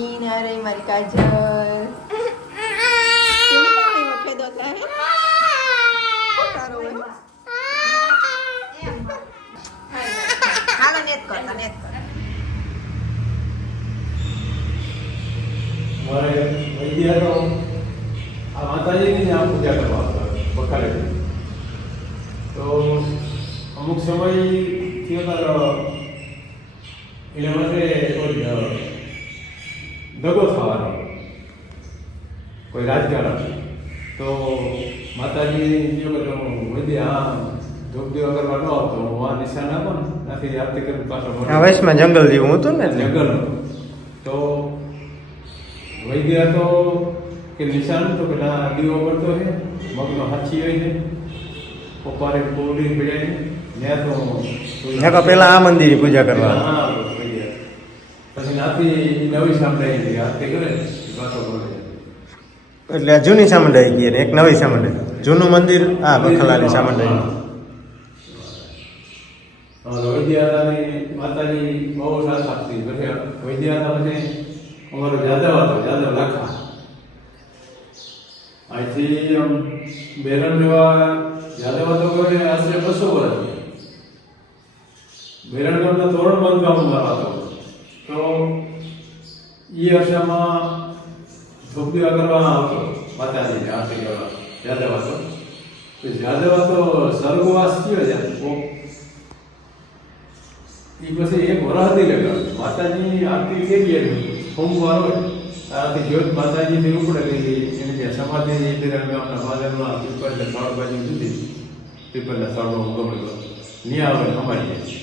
अरे हमारी काजल माताजी पूजा करवा बखाड़े तो अमुक समय दगो थवा कोई राजकारण तो माताजी वैद्य हाँ धूप दीवा करवा न तो वहाँ निशान आपो ने आरती कर पाछो में जंगल जेवुं हतुं ने जंगल तो वैद्य तो के निशान तो पेला दीवो करतो है मगनो हाथी है पप्पारे पोड़ी पड़े ने तो नका पेला आ मंदिर पूजा करवा हाँ वैद्य પછી નાથી નવી સાંભળાઈ હતી આરતી કરે પાછો બોલે એટલે જૂની સામંડાઈ ગઈ ને એક નવી સામંડાઈ જૂનું મંદિર આ બખલાની સામંડાઈ વૈદ્યાની માતાજી બહુ સાથ આપતી પછી વૈદ્યાના પછી અમારો જાદવ હતો જાદવ લાખા અહીંથી બેરન જેવા જાદવ હતો કોઈ આશરે 200 વર્ષ બેરન ગામના તોરણ બંધ ગામમાં હતો તો એ અરસામાં ધોપીવા કરવા આવતો માતાજીને આરતી કરવા જાદવ હતો તો જાદવ હતો સ્વર્ગવાસ થયો જાય એ પછી એક વરસ હતી લગાવ માતાજી આરતી થઈ ગઈ સોમવાર હોય આરતી જ્યોત માતાજી ઉપડે ગઈ એને જે સમાધિ ગામના ફાધરમાં પીપળને સ્થળ બાજુ સુધી પીપળના સ્થળમાં ગમે ન્યા આવે અમારી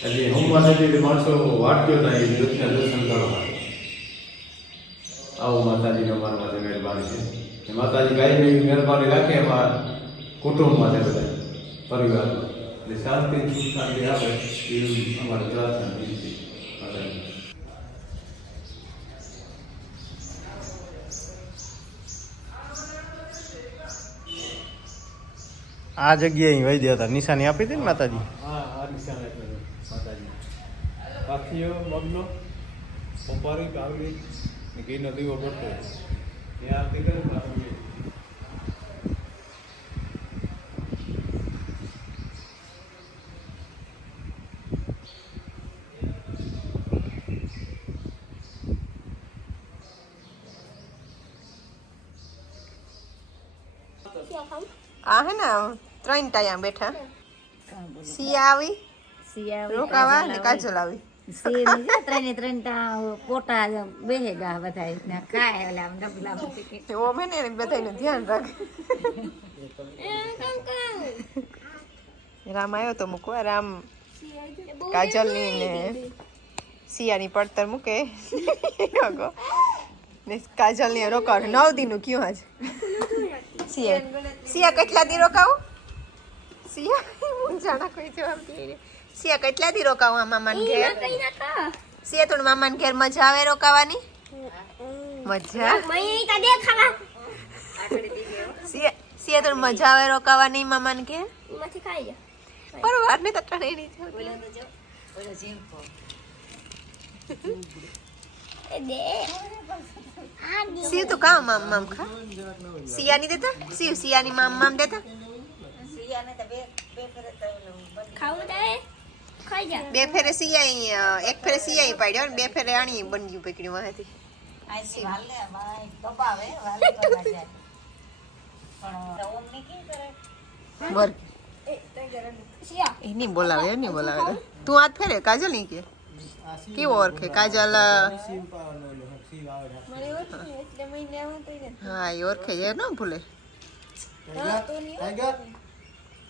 એટલે હું માતાજી માણસો વાટક્યો થાય એ જ્યોતના દર્શન કરવા આવું માતાજીને અમારા માટે મહેરબાની છે માતાજી ગાયની મહેરબાની રાખે અમારા કુટુંબ માટે બધા પરિવારમાં એટલે શાંતિ સુખ શાંતિ આપે એવું અમારી પ્રાર્થના વિનંતી માતાજી આ જગ્યાએ વૈદ્ય હતા નિશાની આપી હતી ને માતાજી હા આ નિશાન આપ્યું માતાજી પાથીઓ મગનો પંપારી કાવલી ને ઘીનો દીવો પડતો એ આરતી કરે પાછું आ है ना 3 टाइम बैठा सिया आवी रोकावा ने काजल आवी सी ने त्रण पोटा बेहेगा बधाई ने खाए ओला डबला तो वो मैंने बताई ने ध्यान रख राम आयो तो मुकवा राम काजल ने सिया नी પડતર મૂકે ને કાજલ ને રોકાવ 9 દિન નું ક્યું આજ સિયા કેટલા દી રોકાવ સિયા જાણા કોઈ જવાબ દે સિયા કેટલા દી રોકાવ મામાન ઘેર સિયા તું મામાન ઘેર મજા આવે રોકાવાની મજા મઈ તા દેખાવા સિયા તું મજા આવે રોકાવાની મામાન ઘેર મથી ખાઈ જા પર વાર ને તટણે ની છે ઓલો જેમ કો એ દે સિયા તો કા મામ ખા સિયા ની દેતા સિયા ની મામ દેતા સિયા ને તો બે ફેરે તો ખાવું દે ખાઈ જા બે ફેરે સિયા એક ફેરે સિયા પાડ્યો ને બે ફેરે આણી બન્યું પકડ્યું વાહથી આઈ વાલે ભાઈ દબાવે વાલે તો જાય પણ ઓમ ને કે કરે બોલ એ તઈ કરે સિયા એ નહીં બોલાવે તું હાથ ફેરે કાજલ નહીં કે કેવો ઓળખે કાજલ હા એ ઓળખે છે ન ભૂલે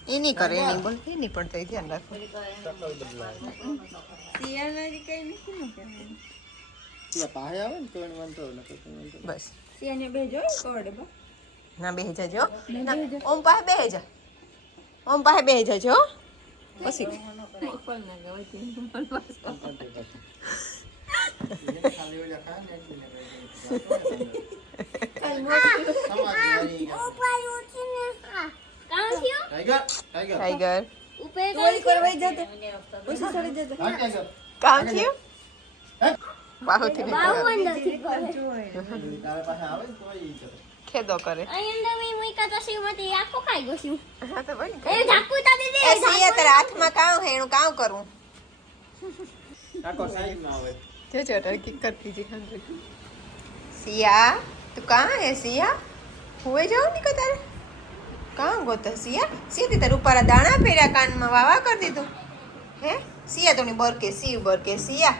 એ નહીં કરે એ નહીં બોલ એ નહીં પણ તો ધ્યાન રાખો બસ ના બે જજો ઓમ પાસે બે જા ઓમ પાસે બે જજો પછી टाइगर काम क्यों બાહુથી નહીં બાહુ કરે. અંદરથી કરે. ખેદો કરે. અહીં અંદર મેં મૂક્યા તો શિવમાંથી આખો ખાઈ ગયો શિવ. હા તો ભાઈ એ ઝાકુ તા દીદી, એ સિયા તારા હાથમાં કામ હે એનું કામ કરું જો ટર્કી કરતી જી હંદ્રે સિયા તું કहाँ है सिया हुए जाओ निकल तारे कहाँ गोता सिया सीधी तार ऊपर दाना फेरा कान में वावा कर दी तू है सिया तो नहीं बरके सिया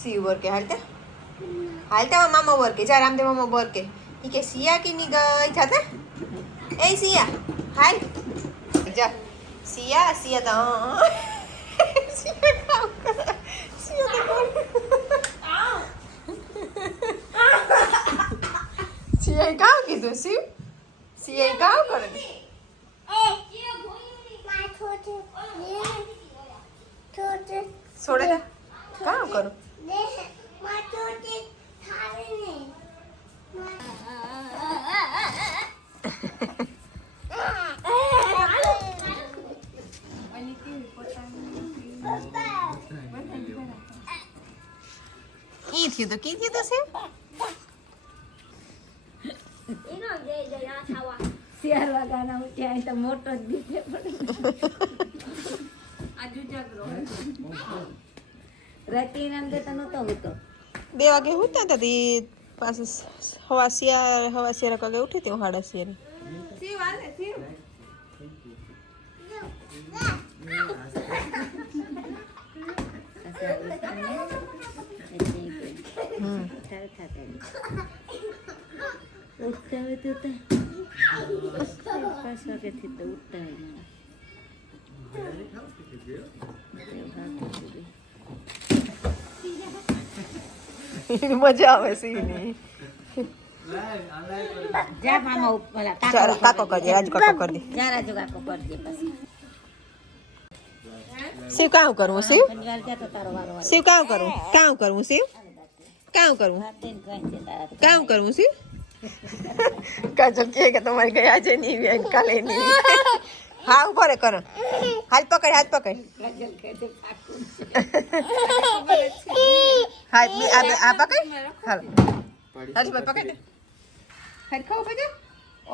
सी बरके हालता मामा बरके जा रामदेव मामा बरके ये के सिया की नहीं गई जाता ए सिया हाय जा सिया तो सिया काम कर सिया तो सिया काम की तो सिया काम करे छोड़े काम करो ઈ થયું તો કી થયું તો છે એનો જય જય આ ખાવા. શિયાળ વાગાના ઉઠ્યા તો મોટો જ દીધે રતીના અંદર તો નતો હોતો 2 વાગે ઉઠતા હતા તી પાછું હવા શિયાળ વાગે ઉઠી હતી હું 7:30 ઉઠતા હોય તો 5 વાગ્યાથી તો ઉઠતા મજા આવે સીની જા મામા ઉપર કાકો કરજે રાજુ કાકો કરી દે જા રાજુ કાકો કરજે પછી શિવ કામ કરું શિવ શનિવાર જા તો તારો વારો શિવ કામ કરું શિવ કામ કરું काम करूँ सी काजल के तुम्हारे गया जे नहीं भी काले नहीं हाँ ऊपर करो हाथ पकड़ हाथ में आप पकड़ हाल हर्ष भाई पकड़ दे हाथ खाओ पकड़ ओ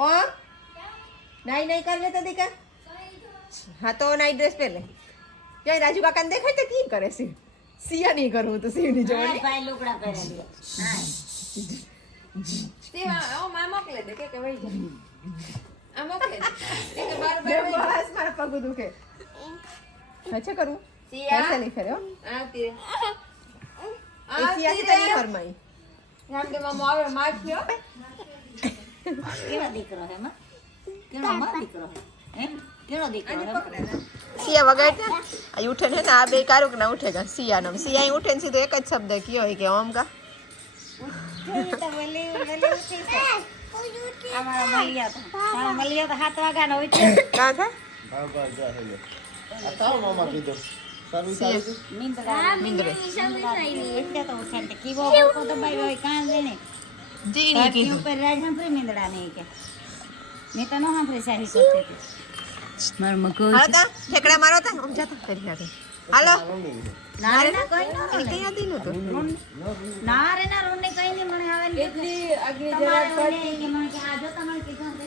नहीं कर लेता देखा हाँ तो नाइट ड्रेस पहले क्या राजू काका ने देखा तो की करे सी सिया नहीं करूँ तो सी नहीं जोड़ ભાઈ લુગડા પહેરેલી હા बस मारा पग दुखे अच्छा करूं ऐसे नहीं करे सिया से नहीं फरमाई કેવો દીકરો હે માં કેવો માં દીકરો હે કેવો દીકરો હે सिया वगैरह आई उठे है ना बे कारुक ना उठेगा सिया नाम सिया ही उठे सीधो एक ज शब्द कियो है कि ओम का તો વલી ઉઠી છે અમારા મલિયા તો 7 વાગ્યાનો હોય છે कहां था મીંદડા मिंद्रे એટલે તો ઉઠે ને કીવો બોકો દબાઈ હોય કાં જઈને जी नहीं की ઉપર રાજ સાંભળી મીંદડા નહીં કે મેં તો ન સાંભળી સારી કરતી હતી માર મગજ हालो ता ठेकड़ा मारो ता हम जाता कर आगे हालो ના રે ના કઈ ન कहीं आती न तो ના રે ના રોને કઈ નહીં મને આવે એટલી આગળ જરા પડતી કે મને કે આજો તમારે કીધું છે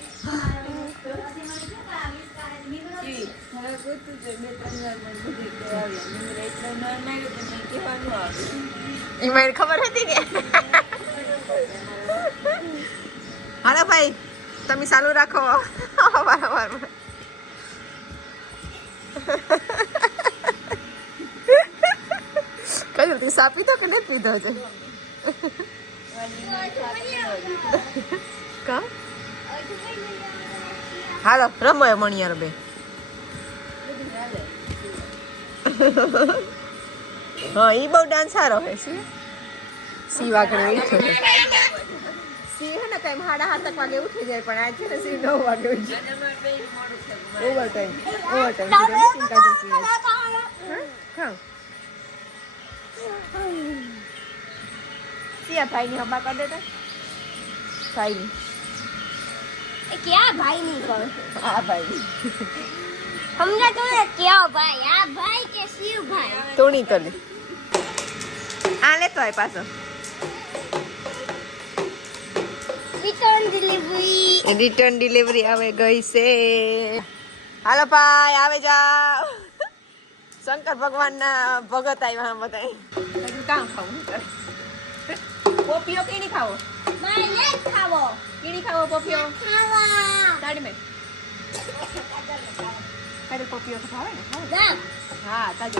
ईमेल खबर હતી કે હાલો ભાઈ તમે ચાલુ રાખો અવાર કયું તે સાપી તો કે ને પીધો છે કા હાલો રમો મણિયાર બે हाँ ये बहुत डांस सारो है सी वागड़े उठे सी है ना टाइम 7:30 वागे उठी जाए पण आज है सी 9 वागे उठी ओवर टाइम चिंता जैसी है हां सिया भाई ने हवा कर देता भाई એ ક્યાં ભાઈ નહીં કરો हां भाई સમજા તો ક્યાં ભાઈ આ ભાઈ કે શિવ ભાઈ तो नहीं कर ले आ ले तो है पास રિટર્ન ડિલિવરી આવે ગઈ છે. હાલો ભાઈ આવે જાઓ. શંકર ભગવાનના ભગત આવ્યા બધા. હજુ કામ ખાવું પોપિયો કીડી ખાવો મારે લેટ ખાવો. કીડી ખાવો પોપિયો ખાવા. સાડી મેં તારે પોપિયો તો ભાવે ને ખાવો? જા. હા તાજો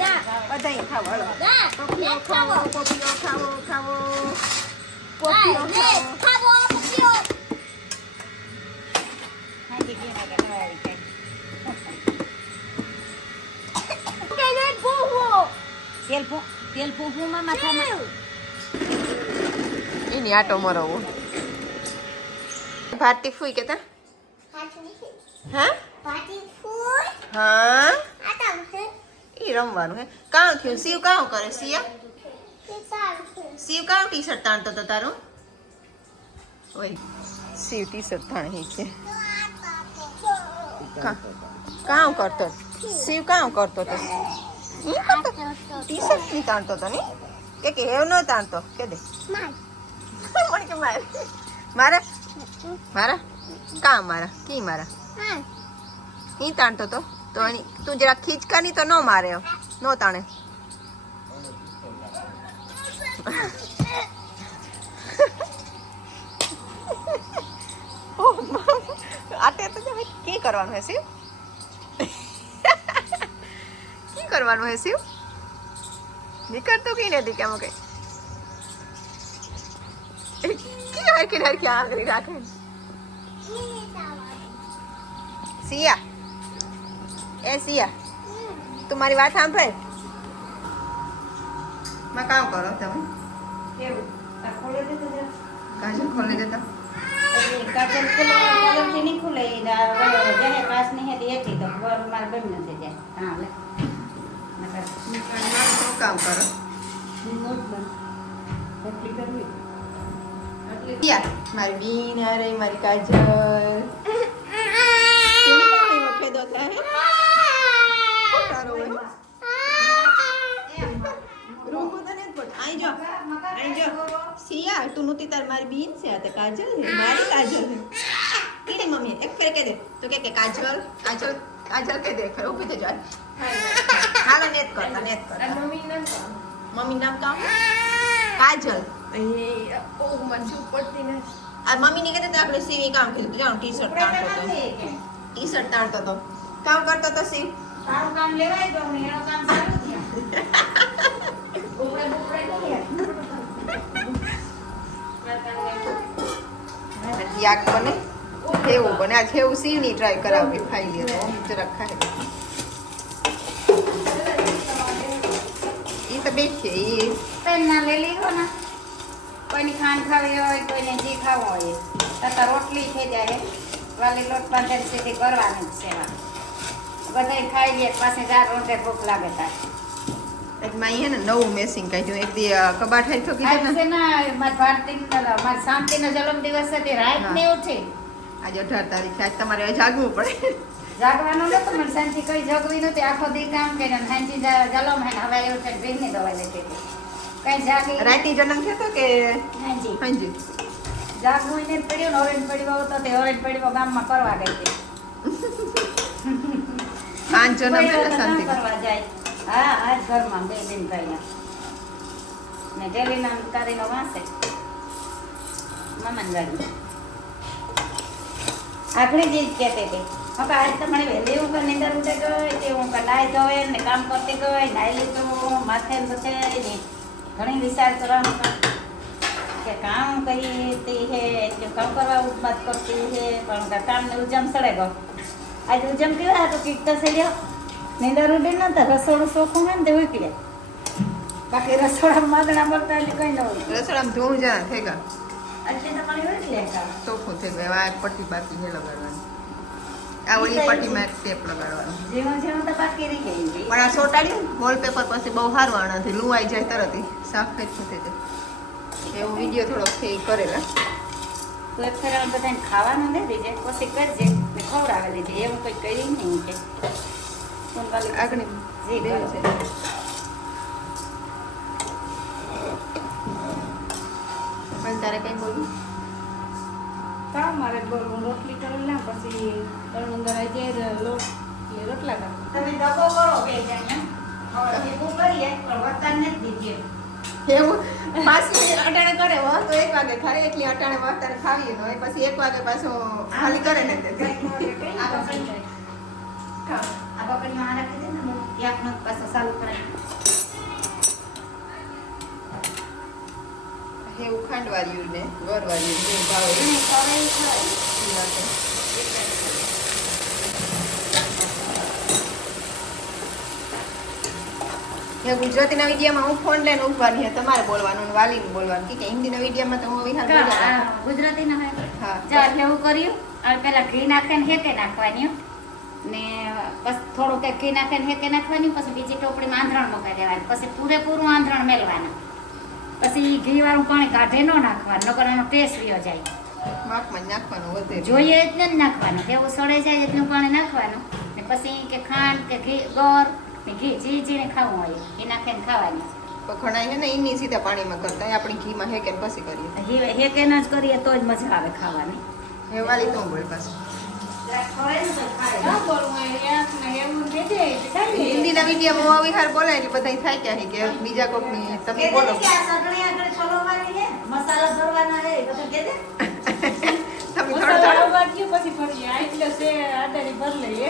જા. બધાય ખાવો હાલો. જા. પોપિયો લેટ ખાવો ખાવો. પોપિયો ખાવો ખાવો ભાઈ, પોપિયો લેટ ખાવો. ખાવો. પપ્યો. હાજી ગયો ને કે નવાઈ કઈ. કે લેટ બોવો. તેલ પૂમાં માથામાં. એની આટો મરવો ભારતી ફૂઈ કેતા હા હા ઈ રમવાનું હે. કાં થયું શિવ કાં કરે શિયા શિવ કાં ટી શર્ટ તાણતો તો તારું ઓય શિવ ટી શર્ટ તાણી છે કાં કરતો શિવ કાં કરતો તો ઈ કરતો ટી શર્ટ ની તાણતો તો ને કે હેવ ન તાણતો કે દે મને કે મારા મારા કાં મારા કી મારા ઈ તાણતો તો એની તું જરા ખીચકાની તો ન મારે નો તાણે આટે તો તમે કી કરવાનું હે શિવ કી કરવાનું હે શિવ નીકળતું કી નથી કેમ કઈ કી હરકી હરકી આંગળી રાખે સિયા એ સિયા તું મારી વાત સાંભળે માં કામ કરો તમે કેવું? આ ખોલી દીધું છે? કાજલ ખોલી દેતા એટલે કાજલ ખુલે, કાજલથી નહીં ખુલે. ઈ જાહે પાસ નહીં હતી એથી તો બર મારે બંધ નથી જાય. હા લે. નકર શું કામ કરો નોટ બંધ. એટલી કરવી. સિયા મારી બીન અરે મારી કાજલ તું કેમ એવો ખેદો થાય શું તારો હોય રોકો તને જ પડ આઈ જો સિયા તું નહોતી તાર મારી બીન છે આ તો કાજલ છે મારી કાજલ છે કીને મમ્મી એક ફેર કહી દે તો કે કાજલ કાજલ કાજલ કહી દે ખરો ઉભી થઈ જાય હાલો નેત કર મમ્મી નામ કામ કાજલ આ મમ્મી ની કહેते તો આપણે સીવી કામ કર્યું જાણ ટી શર્ટ તાણતો તો ટી શર્ટ તાણતો તો કામ કરતો તો સીવ તારું કામ લેવાય દો ને એનું કામ સારું થયું. યાક બને એવું બને આજ એવું સીવની ટ્રાય કરાવી ખાઈ લે તો જરાક ખાય ઈ તો બેઠે ઈ પેનના લઈ લીધો ને કોઈની ખાંડ ખાવી હોય કોઈને જે ખાવું હોય તથા રોટલી થઈ જાય વાલી લોટ બાંધેલ સીધી કરવાની જ સેવા બધાય ખાઈ લે પાછી ચાર રોટે ભૂખ લાગે તાર એક માં હે ને નવું મેસિંગ કાઢ્યું એક દી કબાટ હાઈ તો કીધું આજે ના માર માર શાંતિનો જન્મ દિવસ હતી રાત ને ઉઠી આજે 18 તારીખ આજ તમારે જાગવું પડે જાગવાનું નતું મને શાંતિ કઈ જગવી નહોતી આખો દી કામ કરીને શાંતિ જલમ હે હવે ઉઠે ભીની દવા લેતી હતી કઈ જાગી રાતી જન્મ થયો તો કે હાજી હાંજી જાગવું ને પડ્યું ને ઓરેન્જ પડ્યો હતો તે ઓરેન્જ પડ્યો ગામમાં કરવા ગઈ હતી પાંચ જન્મ પડ્યો થયો તો શાંતિ કામ કરવા જાય હા આજ ઘરમાં બે દિન ભાઈ ને જેલીના તારીનો વાંસે મામાની ગાડી આખડી જ કહેતી હતી હવે આજ તમારે વહેલી હું નિંદર ઉઠે ગઈ તે હું નાઈ ધોઈ ને કામ કરતી ગઈ નાઈ લીધું માથે પછી ને ઘણી વિચાર કરવાનું કે કામ કરી તે હે એટલે કામ કરવા ઉત્પાદ કરતી હે પણ કામને ઉજમ સડે ગયો આજે ઉજમ કેવા હતો કીકતા સડ્યો નિંદર ઉડી નતા રસોડું ચોખ્ખું હોય ને તે ઉકળે બાકી રસોડા માદણા મળતા એટલે કઈ ન હોય રસોડામાં ધૂળ જા થઈ ગયા એટલે તમારી હોય લે ચોખ્ખું થઈ ગયું આ એક પટ્ટી બાકી છે લગાડવાની આ ઓલી પટ્ટીમાં એક ટેપ લગાડવાનો જેવું જેવું તો બાકી રહી ગઈ પણ આ ચોટાડ્યું વોલપેપર પછી બહુ સારું આનાથી લૂ આવી જાય તરત ઈ. સાફ થઈ જશે તે એવું વિડીયો થોડોક થઈ કરેલા તો એક ફેરા બધાને ખાવાનું દે દેજે પછી કરજે ને ખવડાવી દેજે એવું કંઈ કરી નહીં કે સોનવાલી આગળ જે દેવું કરો. છે પણ તારે કઈ બોલું કામ મારે બોલવું રોટલી કરેલ ના પછી અંદર આવી જાય લોટ એટલે રોટલા કર તમે ડબ્બો કરો બે જણ હવે ભેગું કરીએ પણ વતન નથી દીધી એવું 5 મિનિટ અટાણે કરે હો તો 1 વાગે ખરે એટલી અટાણે વાતાને ખાવીએ તો પછી 1 વાગે પાછો ખાલી કરે ને તે આ બકરીમાં આ રાખી દે ને હું એકનો પાછો ચાલુ કરાય એવું ખાંડવાળ્યું ને ગોળવાળ્યું બે ભાવે ગુજરાતીના વિડીયોમાં હું ફોન લઈને ઉભવાની તમારે બોલવાનું ને વાલીનું બોલવાનું કે હિન્દીના વિડીયોમાં તો હું વિહાર બોલ્યા ગુજરાતી ના હોય હા ચાલ એટલે એવું કર્યું અને પેલા ઘી નાખીને હેકે નાખવાની ને પછી થોડું કે ઘી નાખીને હેકે નાખવાની પછી બીજી ટોપડીમાં આંધણ મગાવી દેવાની પછી પૂરેપૂરું આંધણ મેળવાનું પછી ઘી વાળું પાણી કાઢે ન નાખવાનું નકર એનો ટેસ્ટ રહ્યો જાય માપમાં જ નાખવાનું વધે જોઈએ એટલે જ નાખવાનું એવું સડે જાય એટલું પાણી નાખવાનું ને પછી કે ખાંડ કે ઘી ગોળ ને ઘી જીને ખાવું હોય એ નાખીને ખાવાની તો ઘણા છે ને એની સીધા પાણીમાં કરતા હોય આપણે ઘીમાં હેકે ને પછી કરીએ હેકે ન જ કરીએ તો જ મજા આવે ખાવાની એ વાલી તો બોલ પાછું હિન્દીના વિડીયોમાં હું વિહાર બોલાય એટલે બધા થાય ક્યાં કે બીજા કોકની તમે બોલો મસાલા ભરવાના હે બધું કે દે તમે થોડો પછી ફરી એટલે છે આદારી ભર લઈએ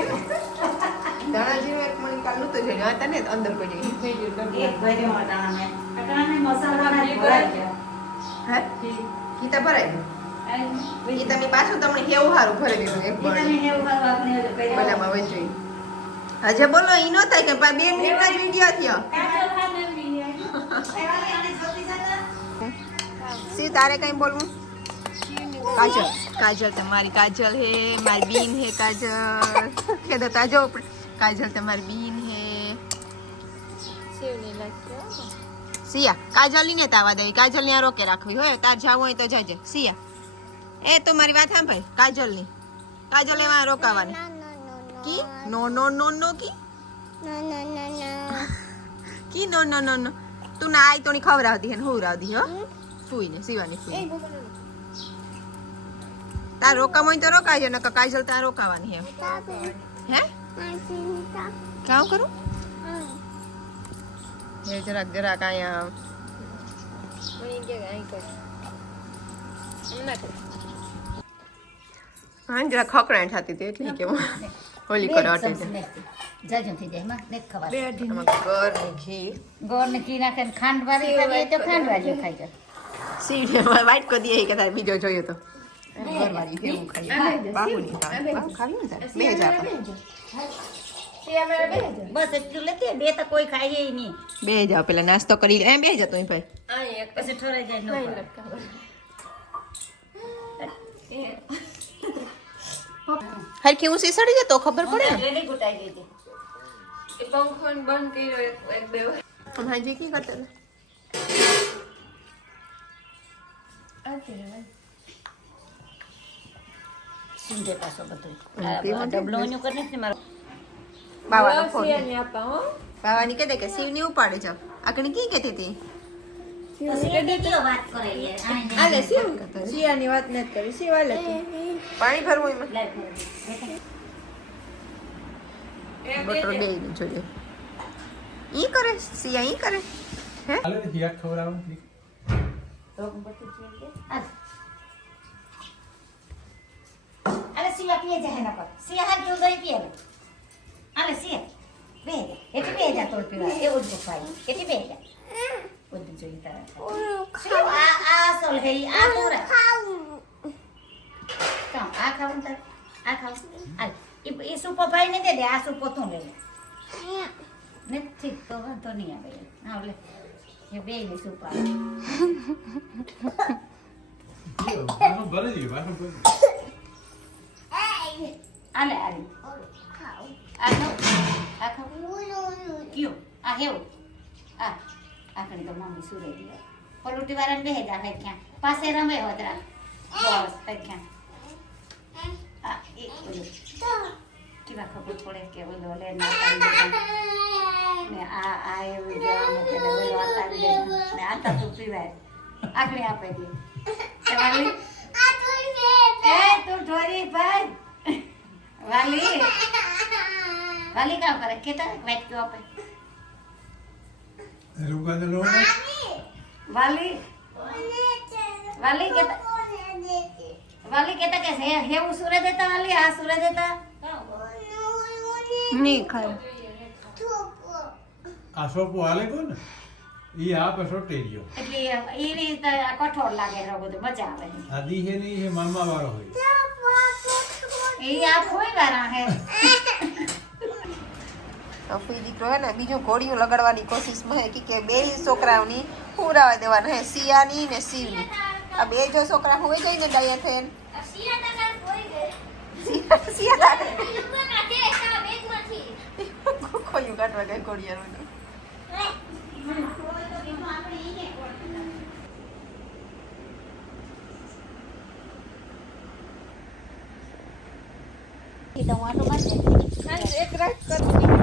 દાણા જેવું એક મણી કાલ નતું જોયું આ તને અંદર પડી થઈ ગયું એક ભર્યો અટાણે મસાલા ભરાઈ ગયા હે ગીતા ભરાઈ ગયું ઈ તમે પાછું તમને કેવું સારું ભરી દીધું એક તમે એવું કરવા આપણે કર્યું બલામાં હવે જોઈ આજે બોલો ઈ નો થાય કે 2 મિનિટમાં જ વિડિયો થયો સી તારે કઈ બોલવું કાજલ કાજલ તમારી કાજલ હે મારી બીન હે કાજલ ખેદ તાજો કાજલ તમારી બીન હે સિયા કાજલ ની ને તાવા દે કાજલ ને રોકે રાખવી હોય તાર જાવું હોય તો જાજે સિયા એ તો મારી વાત સાંભળ કાજલ ની કાજલ એમાં રોકાવાની કી નો નો નો નો કી કી નો નો નો નો તું ના આઈ તો ની ખવરાવતી હે ને હુરાવતી હો ફૂઈ ને સિવાની ફૂઈ તાર રોકામ હોય તો રોકાય ને કાજલ તાર રોકાવાની હે કામ કરું એ જરાક આયા હા જરા ખકડાણ થતી હતી એટલે કે હોલી કરો અટે જાજુ થઈ જાય માં ને ખવાય ગોળ ને ઘી ગોળ ને ઘી નાખે ખાંડ વાળી ખાઈએ તો ખાંડ વાળી ખાઈ જાય સીડીમાં વાઈટ કો દીએ કે તાર બીજો જોયો તો ગોળ વાળી કેવું ખાઈ બાબુની ખાવી ને તાર બે જા બસ એટલું લેતી બે તો કોઈ ખાઈએ નહીં બે જાવ પેલા નાસ્તો કરી લે એમ બે જા તું ભાઈ પછી ઠોરાઈ જાય નો હરખી ઊંચી સડી જાય તો ખબર પડે ને રેડી ગુટાઈ ગઈ હતી એ પંખો બંધ કર્યો એક બે हम हाजी की करते हैं સિંધે પાછો બધું ડબલોનું કરીને ને મારો बाबा का फोन नहीं आता हूँ बाबा ने कहते कि शिव नहीं उपाड़े जब आकने की कहती थी તો સિંધે કેવો વાત કરે યાર आले शिव सिया ની વાત નથી કરી શિવ આલે पानी भरવું એમાં એ બટર બે જોઈએ ઈ કરે સિયા ઈ કરે હે હાલે ને હિયા ખવડાવો અરે સિયા પીએ જાય ના પર સિયા હાથ જો દઈ પીએ અરે સિયા બે એટલે બે જા તોડ પીવા એવું જ ખાય એટલે બે જા બધું જોઈ તારા આ સોલ હે આ તોરા કામ આ ખાવું તાર આ ખાવ આ એ સુપો ભાઈ ને દે આ સુપો તું લે ને ઠીક તો વાંધો નહીં આવે હા લે એ બે ને સુપા ભરે જ વાહ આલે આલે આ ખાવ કયો આ હેવ આ આખણી તો મમ્મી સુરે દી પલોટી વાળાને બેહે જા હે ક્યાં પાસે રમે હોતરા બસ હે ક્યાં આ એ ઓલો કેવા ખબર પડે કે ઓલો લે ના પાડી ને આ એવું જે મૂકે ને ઓલો આતાડી દે ને આતા તું પીવાય આખણી આપે દે તમારી એ વાલી વાલી કામ કરે કેતા વાઈટ ક્યો આપે રૂપાને લો વાલી વાલી કેતા कैसे है वो सूर्य देता वाली आ सूर्य देता નહીં ખાય આ સોપો હાલે કોણ ઈ આપે સોટે ગયો એટલે ઈ રીતે કઠોળ લાગે રો બધું મજા આવે આ દીહે ની હે મામા વાળો હોય ઈ આ કોઈ વારા હે અફી દીકરો હે ને બીજું ઘોડીઓ લગાડવાની કોશિશમાં હે કે બે છોકરાઓની પૂરાવા દેવાના હે સિયાની ને શિવની આ બે જો છોકરા હોય જાય ને ડાયા થઈને સિયા ખોયું કાઢવા ગઈ ઘોડિયારોની ટમાટો માર દે એક રાત કરી